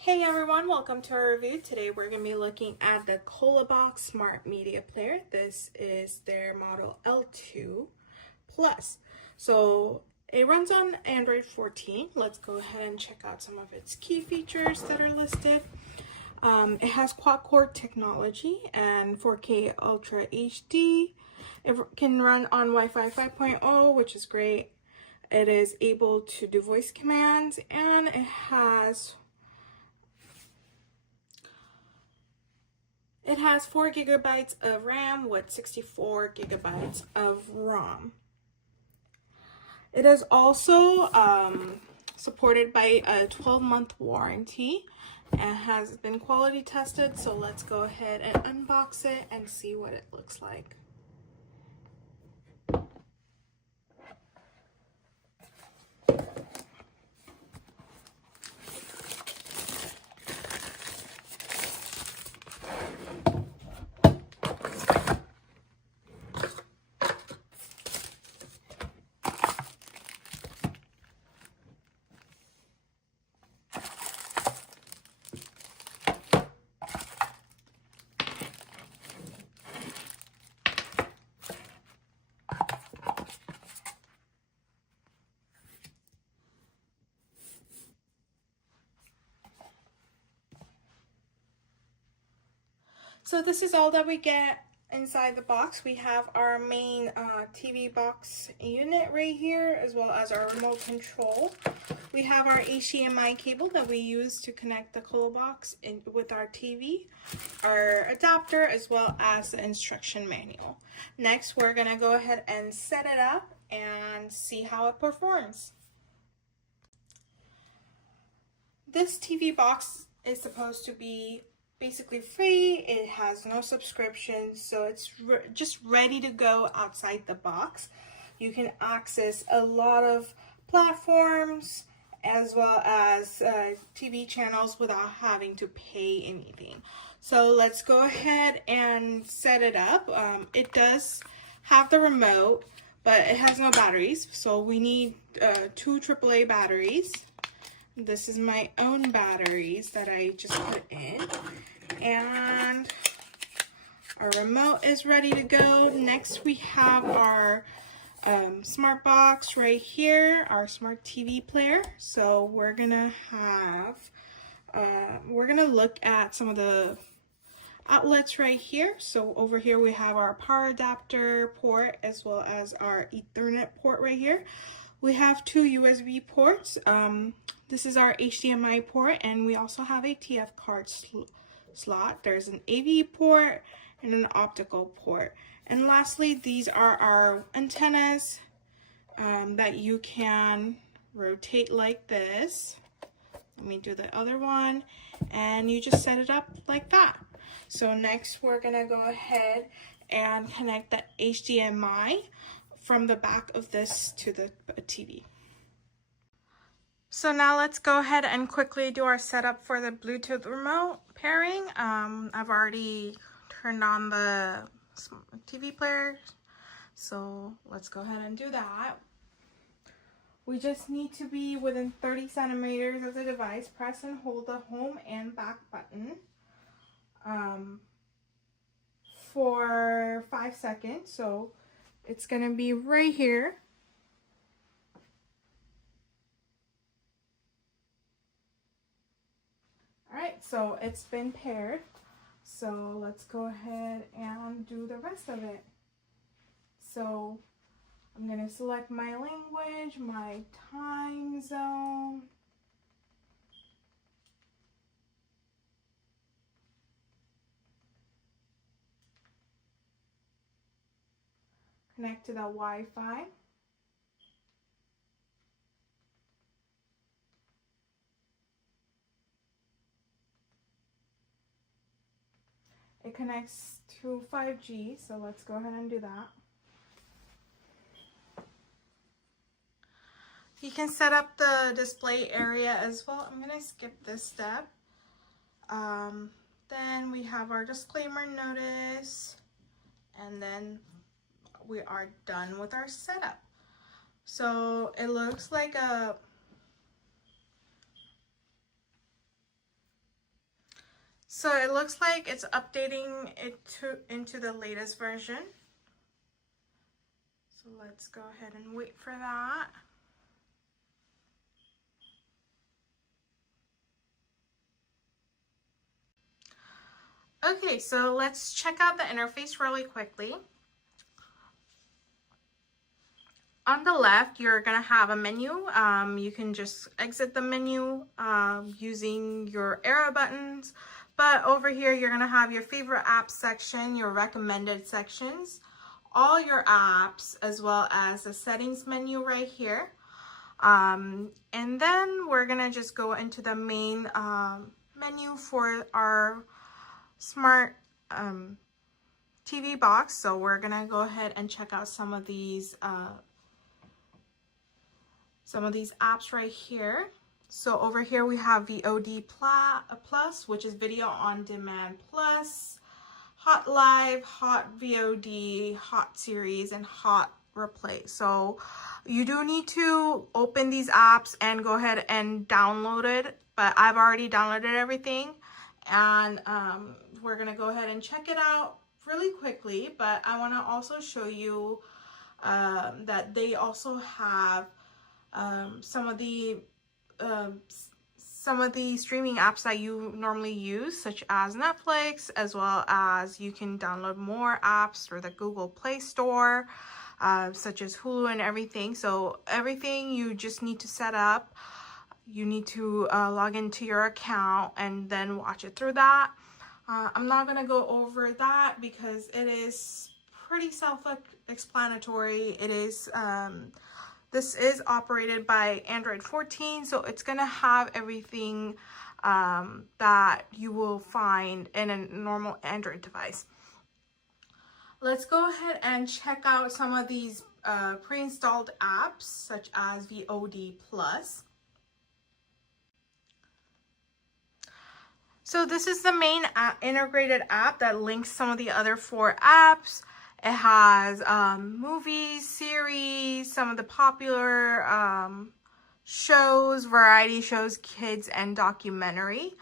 Hey everyone, welcome to our review. Today we're going to be looking at the ColaBox Smart Media Player. This is their model L2Plus. So it runs on Android 14. Let's go ahead and check out some of its key features that are listed. It has quad-core technology and 4K Ultra HD. It can run on Wi-Fi 5.0, which is great. It is able to do voice commands, and it has 4 gigabytes of RAM with 64 gigabytes of ROM. It is also supported by a 12-month warranty and has been quality tested. So let's go ahead and unbox it and see what it looks like. So this is all that we get inside the box. We have our main TV box unit right here, as well as our remote control. We have our HDMI cable that we use to connect the ColaBox with our TV, our adapter, as well as the instruction manual. Next, we're gonna go ahead and set it up and see how it performs. This TV box is supposed to be basically free. It has no subscription, so it's just ready to go outside the box. You can access a lot of platforms as well as TV channels without having to pay anything. So let's go ahead and set it up. It does have the remote, but it has no batteries, so we need 2 AAA batteries. This is my own batteries that I just put in. And our remote is ready to go. Next, we have our smart box right here, our smart TV player. So we're gonna look at some of the outlets right here. So over here we have our power adapter port as well as our Ethernet port right here. We have 2 USB ports. This is our HDMI port, and we also have a TF card slot. There's an AV port and an optical port. And lastly, these are our antennas that you can rotate like this. Let me do the other one, and you just set it up like that. So next we're gonna go ahead and connect the HDMI from the back of this to the TV. So now let's go ahead and quickly do our setup for the Bluetooth remote pairing. I've already turned on the TV player, so let's go ahead and do that. We just need to be within 30 centimeters of the device. Press and hold the home and back button for 5 seconds. So it's gonna be right here. Alright, so it's been paired. So let's go ahead and do the rest of it. So I'm going to select my language, my time zone. Connect to the Wi-Fi. It connects to 5G, so let's go ahead and do that. You can set up the display area as well. I'm going to skip this step. Then we have our disclaimer notice, and then we are done with our setup. So it looks like a So it looks like it's updating it into the latest version. So let's go ahead and wait for that. Okay, so let's check out the interface really quickly. On the left, you're gonna have a menu. You can just exit the menu using your arrow buttons. But over here, you're gonna have your favorite apps section, your recommended sections, all your apps, as well as the settings menu right here. And then we're gonna just go into the main menu for our smart TV box. So we're gonna go ahead and check out some of these apps right here. So over here we have VOD Plus, which is Video on Demand Plus, Hot Live, Hot VOD, Hot Series, and Hot Replay. So you do need to open these apps and go ahead and download it, but I've already downloaded everything, and we're gonna go ahead and check it out really quickly. But I want to also show you that they also have some of the streaming apps that you normally use, such as Netflix, as well as you can download more apps through the Google Play Store, such as Hulu and everything. So everything you just need to set up. You need to log into your account and then watch it through that. I'm not going to go over that because it is pretty self-explanatory. It is this is operated by Android 14, so it's gonna have everything that you will find in a normal Android device. Let's go ahead and check out some of these pre-installed apps, such as VOD Plus. So this is the main integrated app that links some of the other 4 apps. It has movies, series, some of the popular shows, variety shows, kids, and documentary.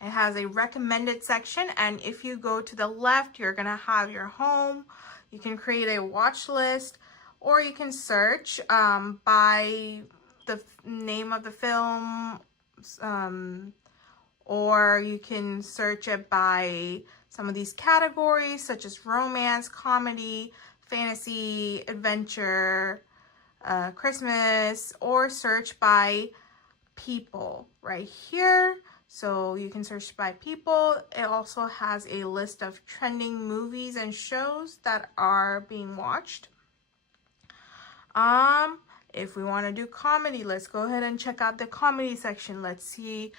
It has a recommended section, and if you go to the left, you're gonna have your home. You can create a watch list, or you can search by the name of the film, or you can search it by some of these categories, such as romance, comedy, fantasy, adventure, Christmas, or search by people right here. So you can search by people. It also has a list of trending movies and shows that are being watched. If we want to do comedy, let's go ahead and check out the comedy section. Let's see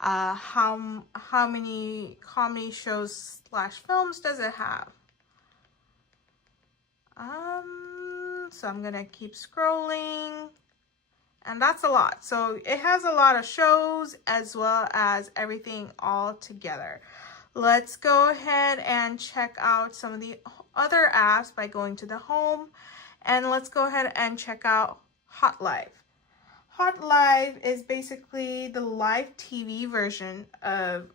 how many comedy shows / films does it have. So I'm gonna keep scrolling, and that's a lot. So it has a lot of shows as well as everything all together. Let's go ahead and check out some of the other apps by going to the home, and let's go ahead and check out Hot Live. Hot Live is basically the live TV version of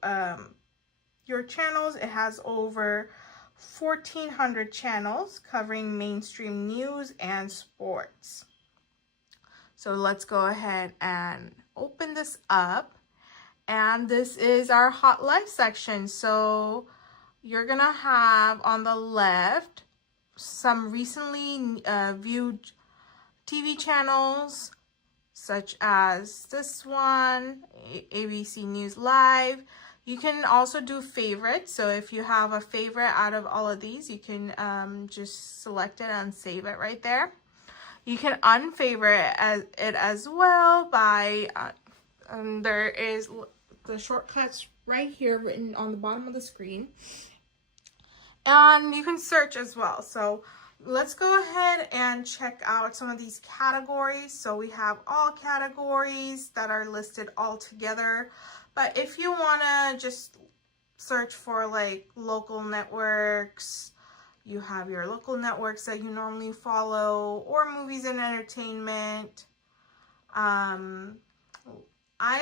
your channels. It has over 1,400 channels covering mainstream news and sports. So let's go ahead and open this up. And this is our Hot Live section. So you're gonna have on the left some recently viewed TV channels, such as this one, ABC News Live. You can also do favorites. So if you have a favorite out of all of these, you can just select it and save it right there. You can unfavorite it as well by, there is the shortcuts right here written on the bottom of the screen. And you can search as well. So let's go ahead and check out some of these categories. So we have all categories that are listed all together. But if you want to just search for like local networks, you have your local networks that you normally follow, or movies and entertainment. I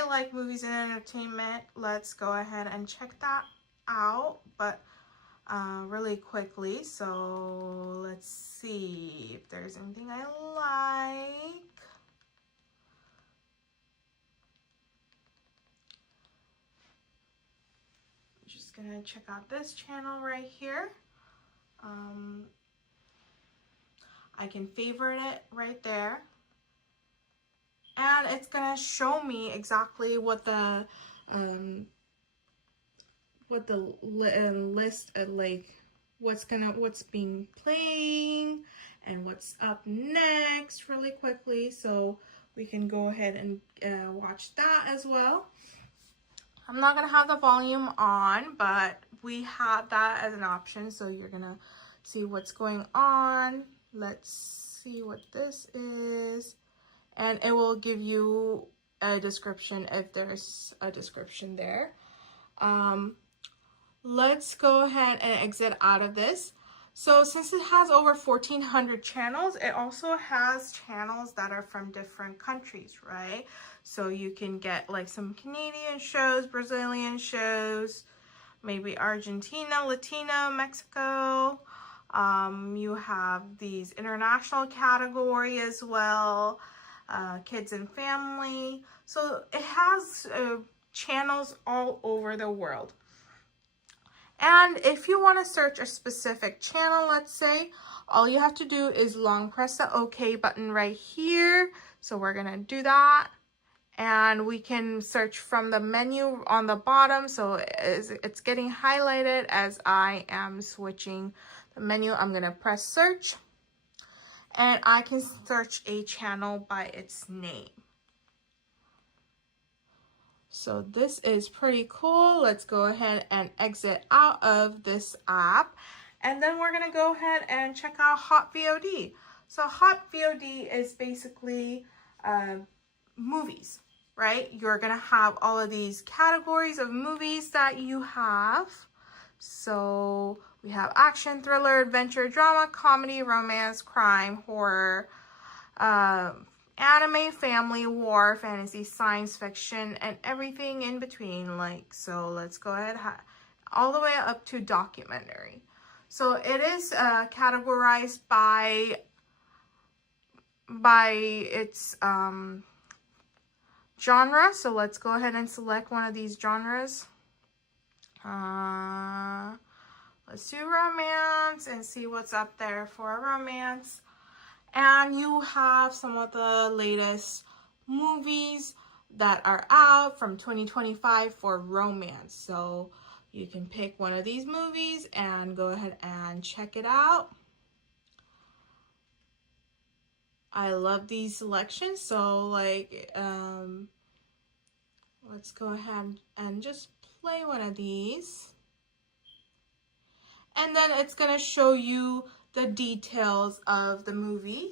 like movies and entertainment. Let's go ahead and check that. out, but really quickly. So let's see if there's anything I like. I'm just gonna check out this channel right here. I can favorite it right there, and it's gonna show me exactly what the list of like what's being playing and what's up next really quickly, so we can go ahead and watch that as well. I'm not gonna have the volume on, but we have that as an option, so you're gonna see what's going on. Let's see what this is, and it will give you a description if there's a description there. Let's go ahead and exit out of this. So since it has over 1,400 channels, it also has channels that are from different countries, right? So you can get like some Canadian shows, Brazilian shows, maybe Argentina, Latina, Mexico. You have these international category as well, kids and family. So it has channels all over the world. And if you want to search a specific channel, let's say, all you have to do is long press the OK button right here. So we're going to do that. And we can search from the menu on the bottom. So it's getting highlighted as I am switching the menu. I'm going to press search. And I can search a channel by its name. So this is pretty cool. Let's go ahead and exit out of this app. And then we're gonna go ahead and check out Hot VOD. So Hot VOD is basically movies, right? You're gonna have all of these categories of movies that you have. So we have action, thriller, adventure, drama, comedy, romance, crime, horror, anime, family, war, fantasy, science fiction, and everything in between. Like, so let's go ahead all the way up to documentary. So it is categorized by its genre. So let's go ahead and select one of these genres. Let's do romance and see what's up there for romance. And you have some of the latest movies that are out from 2025 for romance. So you can pick one of these movies and go ahead and check it out. I love these selections. So like, let's go ahead and just play one of these. And then it's going to show you the details of the movie.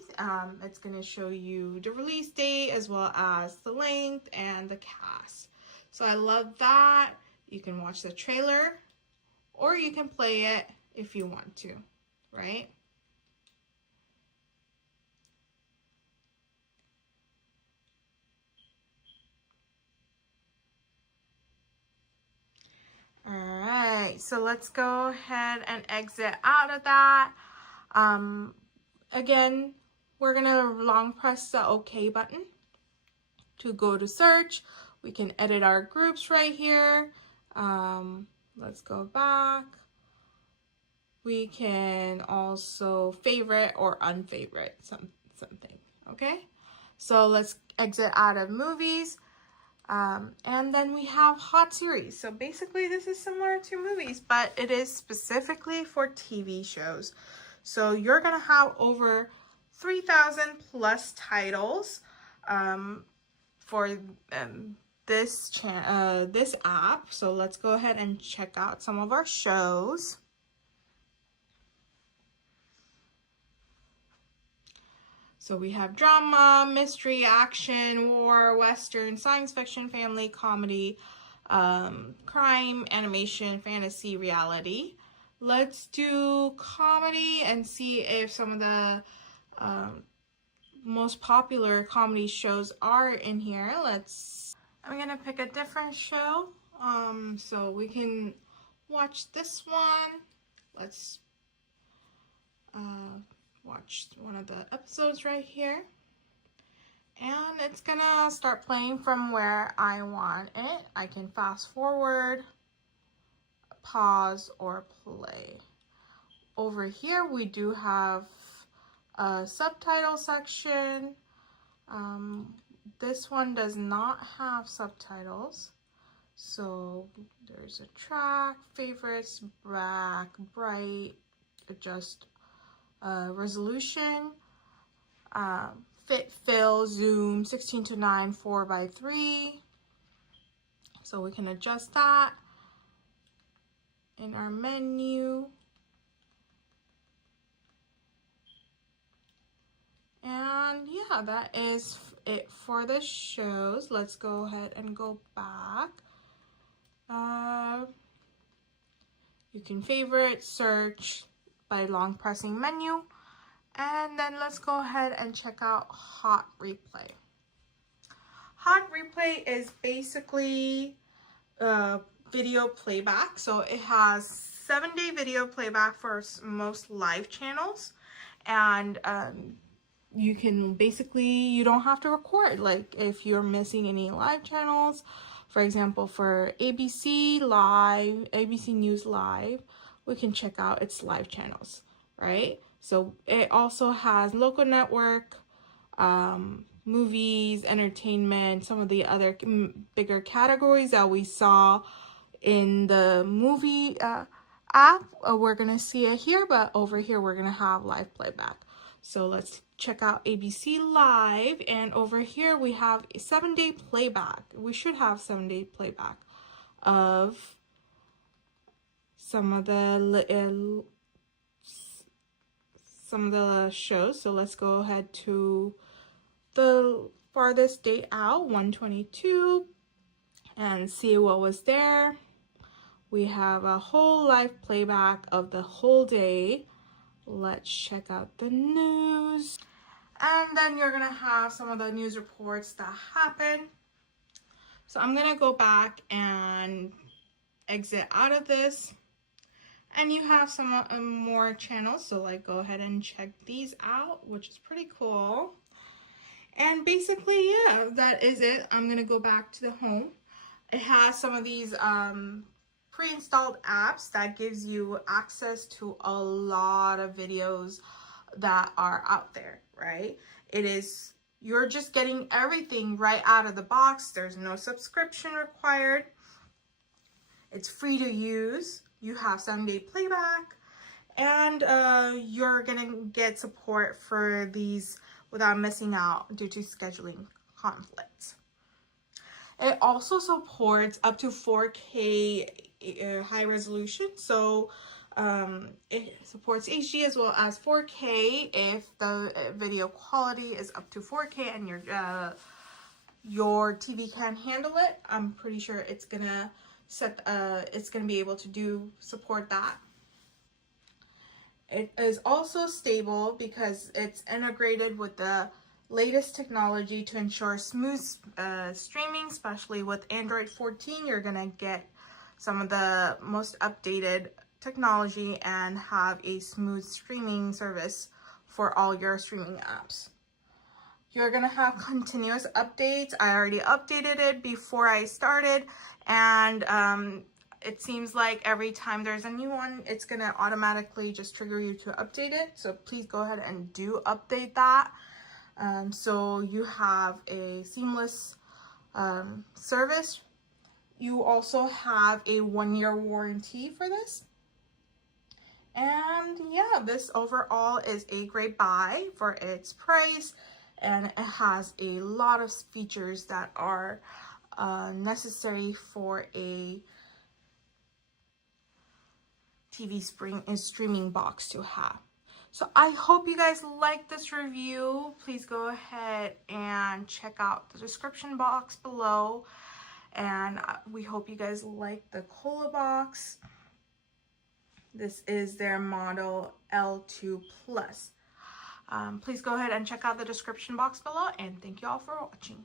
It's going to show you the release date as well as the length and the cast. So I love that. You can watch the trailer or you can play it if you want to, right? All right, so let's go ahead and exit out of that. Again, we're gonna long press the OK button to go to search. We can edit our groups right here. Let's go back. We can also favorite or unfavorite something, okay? So let's exit out of movies. And then we have hot series. So basically this is similar to movies, but it is specifically for TV shows. So you're gonna have over 3,000 plus titles for this app. So let's go ahead and check out some of our shows. So we have drama, mystery, action, war, western, science fiction, family, comedy, crime, animation, fantasy, reality. Let's do comedy and see if some of the most popular comedy shows are in here. I'm gonna pick a different show so we can watch this one. Let's watch one of the episodes right here. And it's gonna start playing from where I want it. I can fast forward, pause, or play. Over here we do have a subtitle section. This one does not have subtitles. So there's a track, favorites, black, bright, adjust resolution, fit, fill, zoom, 16:9, 4:3. So we can adjust that in our menu. And yeah, that is it for the shows. Let's go ahead and go back. You can favorite, search by long pressing menu. And then let's go ahead and check out Hot Replay. Hot Replay is basically video playback. So it has 7-day video playback for most live channels. And you can basically, you don't have to record. Like if you're missing any live channels, for example, for ABC Live, ABC News Live, we can check out its live channels, right? So it also has local network, movies, entertainment, some of the other bigger categories that we saw in the movie app. We're gonna see it here, but over here we're gonna have live playback. So let's check out ABC Live, and over here we have a 7-day playback. We should have 7-day playback of some of the shows. So let's go ahead to the farthest date out, 1/22, and see what was there. We have a whole live playback of the whole day. Let's check out the news. And then you're gonna have some of the news reports that happen. So I'm gonna go back and exit out of this. And you have some more channels, so like go ahead and check these out, which is pretty cool. And basically, yeah, that is it. I'm gonna go back to the home. It has some of these pre-installed apps that gives you access to a lot of videos that are out there, right? You're just getting everything right out of the box. There's no subscription required. It's free to use. You have 7-day playback, and you're gonna get support for these without missing out due to scheduling conflicts. It also supports up to 4K high resolution, so it supports HD as well as 4K if the video quality is up to 4K and your TV can handle it. I'm pretty sure it's gonna be able to support that. It is also stable because it's integrated with the latest technology to ensure smooth streaming, especially with Android 14. You're gonna get some of the most updated technology and have a smooth streaming service for all your streaming apps. You're gonna have continuous updates. I already updated it before I started, and it seems like every time there's a new one, it's gonna automatically just trigger you to update it. So please go ahead and do update that. So you have a seamless service. You also have a 1-year warranty for this. And yeah, this overall is a great buy for its price, and it has a lot of features that are necessary for a TV streaming box to have. So I hope you guys like this review. Please go ahead and check out the description box below. And we hope you guys like the ColaBox. This is their model L2Plus. Please go ahead and check out the description box below, and thank you all for watching.